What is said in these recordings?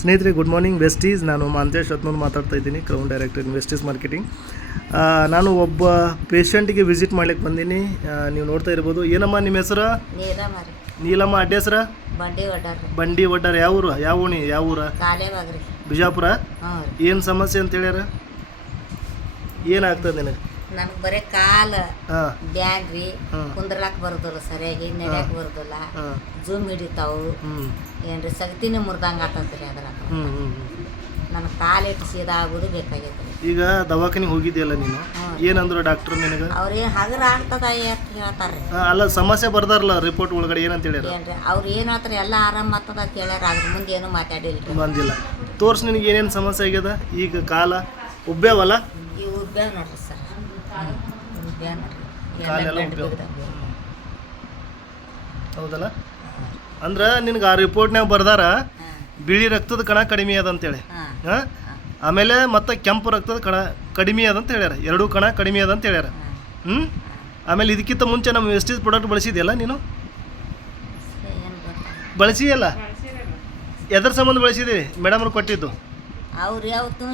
ಸ್ನೇಹಿತರೆ good morning ವೆಸ್ಟೀಸ್. ನಾನು ಮಾಂತೇಶ್ ರತ್ನೂರ್ ಮಾತಾಡ್ತಾ ಇದ್ದೀನಿ, ಕ್ರೌನ್ ಡೈರೆಕ್ಟರ್ ಇನ್ವೆಸ್ಟೀಸ್ ಮಾರ್ಕೆಟಿಂಗ್. ನಾನು ಒಬ್ಬ ಪೇಷಂಟಿಗೆ ವಿಸಿಟ್ ಮಾಡ್ಲಿಕ್ಕೆ ಬಂದೀನಿ. ನೀವು ನೋಡ್ತಾ ಇರ್ಬೋದು. ಏನಮ್ಮ ನಿಮ್ಮ ಹೆಸರು? ನೀಲಮ್ಮ. ಅಡ್ಡ ಹೆಸರು? ಬಂಡಿ ಒಡ್ಡಾರ. ಯಾವ ಊರು? ಯಾವ ಓಣಿ? ಯಾವ ಊರ? ಬಿಜಾಪುರ. ಏನು ಸಮಸ್ಯೆ ಅಂತ ಹೇಳ್ಯಾರ? ಏನಾಗ್ತದೆ ನಿನಗೆ? ನನಗೆ ಬರೀ ಕಾಲ ಬ್ಯಾಗ್ರಿ ಕುಂದ್ರಲಾಕ್ ಬರೋದಿಲ್ಲ, ಸರಿಯಾಗಿ ನಡ್ಯಾಕ ಬರೋದಿಲ್ಲ, ಜೂಮ್ ಹಿಡಿತಾವು, ಏನ್ರಿ ಸಗತಿನೇ ಮುರ್ದಂಗ ಆತಂತ್ರಿ. ಅದ್ರ ನನ್ನ ಕಾಲಿಟ್ಟು ಸೀದಾ ಆಗೋದು ಬೇಕಾಗೈತೆ. ಈಗ ದವಾಖಾನಿಗೆ ಹೋಗಿದ್ಯಲ್ಲ ನೀನು, ಏನಂದ್ರು ಡಾಕ್ಟರ್ ನಿನಗೆ? ಅವ್ರೇನು ಹಗರ ಆಗ್ತದ ಅಂತ ಹೇಳ್ತಾರ್ರಿ. ಅಲ್ಲ, ಸಮಸ್ಯೆ ಬರ್ದಾರಲ್ಲ ರಿಪೋರ್ಟ್ ಒಳಗಡೆ, ಏನಂತ ಹೇಳ್ಯಾರ? ಏನ್ರಿ ಅವ್ರು ಏನ್ ಹೇಳ್ತಾರೆ ಎಲ್ಲ ಆರಾಮ್ ಆಗ್ತದ ಅಂತ ಹೇಳ್ಯಾರ. ಅದ್ರ ಮುಂದೆ ಏನು ಮಾತಾಡಿಲ್ರಿ. ಬಂದಿಲ್ಲ. ತೋರ್ಸ್ ನಿನಗೆ ಏನೇನು ಸಮಸ್ಯೆ ಆಗ್ಯದ? ಈಗ ಕಾಲ ಉಬ್ಬ್ಯಾವಲ್ಲ? ಈ ಉಬ್ಬ್ಯಾವ ನೋಡ್ರಿ ಸರ್, ಉಬ್ಬ್ಯಾವ ನೋಡ್ರಿ. ಕಾಲೆಲ್ಲ ಉಬ್ಬ್ಯಾವ. ಹೌದಲ್ಲ? ಅಂದ್ರೆ ನಿನಗೆ ಆ ರಿಪೋರ್ಟ್ನಾಗ ಬರ್ದಾರ ಬಿಳಿ ರಕ್ತದ ಕಣ ಕಡಿಮೆ ಅದ ಅಂತೇಳಿ, ಆಮೇಲೆ ಮತ್ತೆ ಕೆಂಪು ರಕ್ತದ ಕಣ ಕಡಿಮೆ ಅದ ಅಂತ ಹೇಳ್ಯಾರ. ಎರಡೂ ಕಣ ಕಡಿಮೆ ಅದ ಅಂತ ಹೇಳ್ಯಾರ. ಆಮೇಲೆ ಇದಕ್ಕಿಂತ ಮುಂಚೆ ನಮ್ಮ ವೆಸ್ಟೀಸ್ ಪ್ರಾಡಕ್ಟ್ ಬಳಸಿದೆಯಲ್ಲ ನೀನು? ಬಳಸಿಯಲ್ಲ? ಎದ್ರ ಸಂಬಂಧ ಬಳಸಿದ್ದೀವಿ? ಮೇಡಮ್ ಅವ್ರು ಕೊಟ್ಟಿದ್ದು. ಅವ್ರು ಯಾವತ್ತು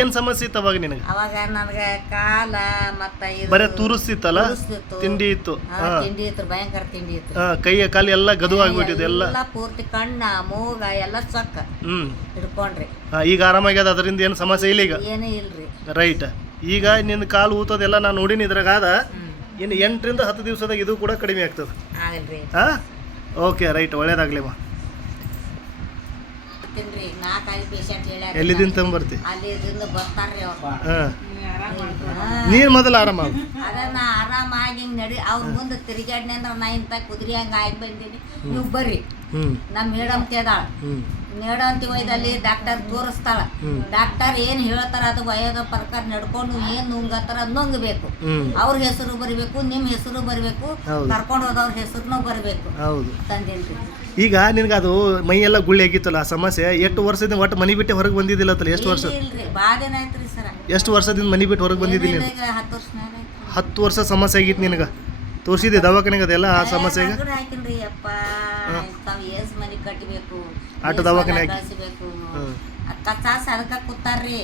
ಏನು ಸಮಸ್ಯೆ ಇತ್ತು ಅವಾಗ ನಿನಗೆ? ಅವಾಗ ನನಗೆ ಕಾಲ ಮತ್ತೆ ಬರೇ ತುರಿಸ್ತಿತ್ತಲ್ಲ, ತಿಂಡಿ ಇತ್ತು, ತಿಂಡಿ ಇತ್ತು, ಭಯಂಕರ ತಿಂಡಿ ಇತ್ತು. ಕೈ ಕಾಲು ಎಲ್ಲ ಗದು ಆಗ್ಬಿಟ್ಟಿದೆ, ಎಲ್ಲ ಪೂರ್ತಿ ಕಣ್ಣ ಮೂಗ ಎಲ್ಲ ಸೊಕ್ಕ ಹಿಡ್ಕೊಂಡ್ರಿ. ಈಗ ಆರಾಮಾಗ್ಯದ, ಅದರಿಂದ ಏನು ಸಮಸ್ಯೆ ಇಲ್ಲ ಈಗ? ಏನೂ ಇಲ್ರಿ. ರೈಟ್. ಈಗ ನಿನ್ನ ಕಾಲು ಊತದೆಲ್ಲ ನಾನು ನೋಡಿನಿ ಇದ್ರಾಗ ಅದ. ಇನ್ನು 8 ರಿಂದ 10 ದಿವಸದಾಗ ಇದು ಕೂಡ ಕಡಿಮೆ ಆಗ್ತದೆ. ಆಗಲ್ರಿ. ಓಕೆ, ರೈಟ್, ಒಳ್ಳೇದಾಗ್ಲಿಮ್ಮ. ಎಲ್ಲಿದಿಂದ ತಂಬರ್ತಿ? ಅಲ್ಲಿಂದ ಬರ್ತಾರ್ರಿ ಅವ್ರು. ನೀನು ಮೊದಲು ಆರಾಮ ಅದ ನಾ ಆರಾಮಾಗಿ ಹಿಂಗ್ ನಡಿ ಅವ್ರ ಮುಂದೆ ತಿರುಗಾಡ್ನಿ ಅಂದ್ರೆ ನಾ ಇಂತ ಕುದುರೆ ಹಂಗ ಆಗಿ ಬಂದೀನಿ. ನೀವು ಬರ್ರಿ, ನಮ್ಮ ಮೇಡಮ್ ಕೇದಾಳ ಮೇಡಂತಿ ಒಯ್ದಲ್ಲಿ ಡಾಕ್ಟರ್ ತೋರಿಸ್ತಾಳ. ಡಾಕ್ಟರ್ ಏನ್ ಹೇಳ್ತಾರ ಅದು ವಯದ ಪ್ರಕಾರ ನಡ್ಕೊಂಡು ಏನ್ ನುಂಗತ್ತಾರ ನುಂಗಬೇಕು. ಅವ್ರ ಹೆಸರು ಬರಿಬೇಕು, ನಿಮ್ ಹೆಸರು ಬರಿಬೇಕು, ಕರ್ಕೊಂಡು ಹೋದವ್ರ ಹೆಸರುನು ಬರಬೇಕು. ತಂದೇನ್ರಿ. ಈಗ ನಿನ್ಗೆ ಅದು ಮೈ ಎಲ್ಲ ಗುಳ್ಳಿ ಆಗಿತ್ತಲ್ಲ, ಆ ಸಮಸ್ಯೆ ಎಷ್ಟು ವರ್ಷದಿಂದ ಒಟ್ಟು ಮನಿ ಬಿಟ್ಟು ಹೊರಗೆ ಬಂದಿದ್ದಿಲ್ಲ ಅಂತಲ್ಲ? ಎಷ್ಟು ವರ್ಷ? ಇಲ್ರಿ, ಬಾದೇನ ಐತ್ರಿ ಸರ. ಎಷ್ಟು ವರ್ಷದಿಂದ ಮನಿ ಬಿಟ್ಟು ಹೊರಗೆ ಬಂದಿದ್ದಿಲ್ಲ? 10 ವರ್ಷ. 10 ವರ್ಷ ಸಮಸ್ಯೆ ಆಗಿತ್ತು ನಿನಗೆ. ತೋರಿಸಿದೆ ದವಾಖಾನೆಗೆ ಅದೆಲ್ಲ ಆ ಸಮಸ್ಯೆಗೆ? ಹಾಕಿನ್ರಿ ಅಪ್ಪ. ಏಸ್ ಮನಿ ಕಟ್ಟಬೇಕು, ಆಟ ದವಾಖಾನೆ ಕಳಿಸ್ಬೇಕು. ಕಚ್ಚಾಸ ಅದಕ್ಕೆ ಕೂತಾರ್ರಿ.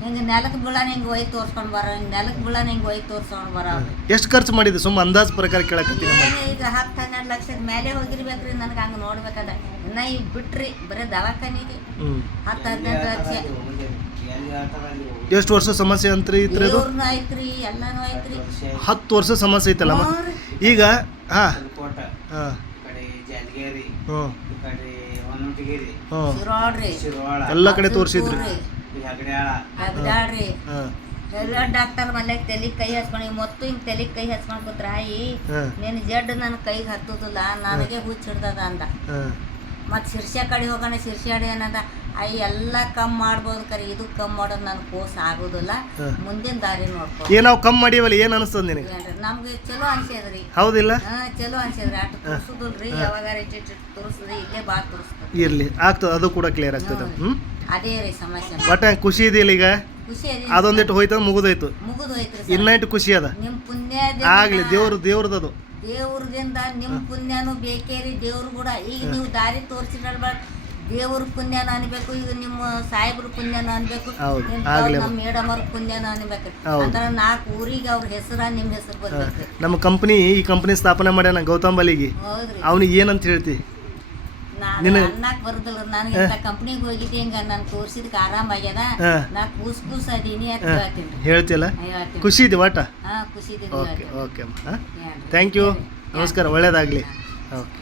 ಹಿಂಗ ನೆಲಕ್ಕೆ ಬೀಳಾನ ಹಿಂಗ ಒಯ್ದು ತೋರ್ಸ್ಕೊಂಡ್ ಬರ, ನೆಲಕ್ಕೆ ಬೀಳಾನ ಹಿಂಗ ಒಯ್ದು ತೋರ್ಸ್ಕೊಂಡ್ ಬರ. ಎಷ್ಟು ಖರ್ಚು ಮಾಡಿದೆ ಸುಮ್ಮ ಅಂದಾಜ್ ಪ್ರಕಾರ ಕೇಳಕತ್ತೀನಿ? ಈಗ 10-12 ಲಕ್ಷದ ಮೇಲೆ ಹೋಗಿರ್ಬೇಕ್ರಿ. ನನಗೆ ಹಂಗ ನೋಡ್ಬೇಕದ. ಇನ್ನ ಈಗ ಬಿಟ್ರಿ ಬರೀ ದವಾಖಾನಿಗೆ 10-15 ಲಕ್ಷ. ಎಷ್ಟು ವರ್ಷ ಸಮಸ್ಯೆ ಅಂತ್ರಿ ಇತ್ತು? ಐತ್ರಿ, ಎಲ್ಲಾನು ಐತ್ರಿ. 10 ವರ್ಷ ಸಮಸ್ಯೆ ಐತಲ್ಲ ಈಗ? ಎಲ್ಲ ಕಡೆ ತೋರಿಸಿದ್ರಿ? ಡಾಕ್ಟರ್ ಮಲ್ಯಾಗ ತಲೆ ಕೈ ಹಚ್ಕೊಂಡು ಮತ್ತು ಹಿಂಗ್ ತಲೆ ಕೈ ಹಚ್ಕೊಂಡ್ ಕೂತ್ರ, ನೀನ್ ಜಡ್ ನನ್ ಕೈಗೆ ಹತ್ತುದಿಲ್ಲ, ನನಗೆ ಹುಚ್ಚ ಹಿಡ್ದದ ಅಂದ. ಮತ್ ಶಿರ್ಷೆ ಕಡೆ ಹೋಗೋಣ, ಶಿರ್ಷೆ ಅಡಿ ಏನಂದ, ಎಲ್ಲ ಕಮ್ ಮಾಡ್ಬೋದು, ಕರೆ ಇದು ಕಮ್ ಮಾಡೋದು ನನ್ ಕೋರ್ಸ್ ಆಗುದಿಲ್ಲ, ಮುಂದಿನ ದಾರಿ ನೋಡ್ಕೊ. ನಾವು ಕಮ್ ಮಾಡಿವಲ್ಲ, ಏನ್ ಅನಿಸ್ತದ ನಿನಗೆ? ನಮ್ಗೆ ಚಲೋ ಅನ್ಸಿದ್ರಿ. ಹೌದಿಲ್ಲ? ಚಲೋ ಅನ್ಸಿದ್ರಿ. ಅಷ್ಟು ತೋರ್ಸುದಿಲ್ರಿ, ಯಾವಾಗ ತೋರಿಸ್ತದೆ, ಇಲ್ಲೇ ಬಾ ತೋರಿಸ್ತದೆ. ಇರ್ಲಿ, ಆಗ್ತದ, ಅದು ಕೂಡ ಕ್ಲಿಯರ್ ಆಗ್ತದ. ಅದೇ ರೀ ಸಮಸ್ಯೆ. ಬಟ್ ಖುಷಿ ಇದೆಯಲ್ಲ ಈಗ? ಖುಷಿ ಅದೊಂದಿಟ್ಟು ಹೋಯ್ತದ, ಮುಗಿದೋಯ್ತು. ಮುಗಿದೋಯ್ತ್ರಿ. ಇನ್ನೈಟ್ ಖುಷಿ ಅದ. ನಿಮ್ ಪುಣ್ಯ ಆಗ್ಲಿ, ದೇವ್ರದದು. ದೇವ್ರದಿಂದ ನಿಮ್ ಪುಣ್ಯನು ಬೇಕೇ ರೀ. ದೇವ್ರು ಕೂಡ ಈಗ ನೀವು ದಾರಿ ತೋರಿಸಿರಲ್ಬ, ದೇವ್ರ ಪುಣ್ಯನ ಅನ್ಬೇಕು, ಈಗ ನಿಮ್ಮ ಸಾಹೇಬ್ರ ಪುಣ್ಯನ ಅನ್ಬೇಕು, ನಮ್ಮ ಮೇಡಮ್ ಅವ್ರ ಪುಣ್ಯನ ಅನ್ಬೇಕು. ಅಂದ್ರ 4 ಊರಿಗೆ ಅವ್ರ ಹೆಸರ ನಿಮ್ ಹೆಸರು ಬರ್ಬೇಕ್ರಿ. ನಮ್ಮ ಕಂಪನಿ, ಈ ಕಂಪನಿ ಸ್ಥಾಪನೆ ಮಾಡ್ಯಾನ ಗೌತಮ್ ಬಲಿಗೆ. ಅವ್ನಿಗೆ ಏನಂತ ಹೇಳ್ತಿ? ಅನ್ನಕ್ ಬರುದಿಲ್ಲ. ನನಗೆ ಇಂಥ ಕಂಪ್ನಿಗೆ ಹೋಗಿದ್ದೆ, ಹಿಂಗ ನಾನು ತೋರ್ಸಿದಕ್ಕೆ ಆರಾಮಾಗ್ಯದ, ನಾ ಕೂಸ್ ಅದೀನಿ ಅಂತ ಹೇಳ್ತೀನಿ. ಹೇಳ್ತಿಲ್ಲ? ಖುಷಿ ಇದೆ ವಾಟ? ಖುಷಿ ಇದೆ. ಓಕೆ, ಥ್ಯಾಂಕ್ ಯು, ನಮಸ್ಕಾರ, ಒಳ್ಳೇದಾಗ್ಲಿ. ಓಕೆ.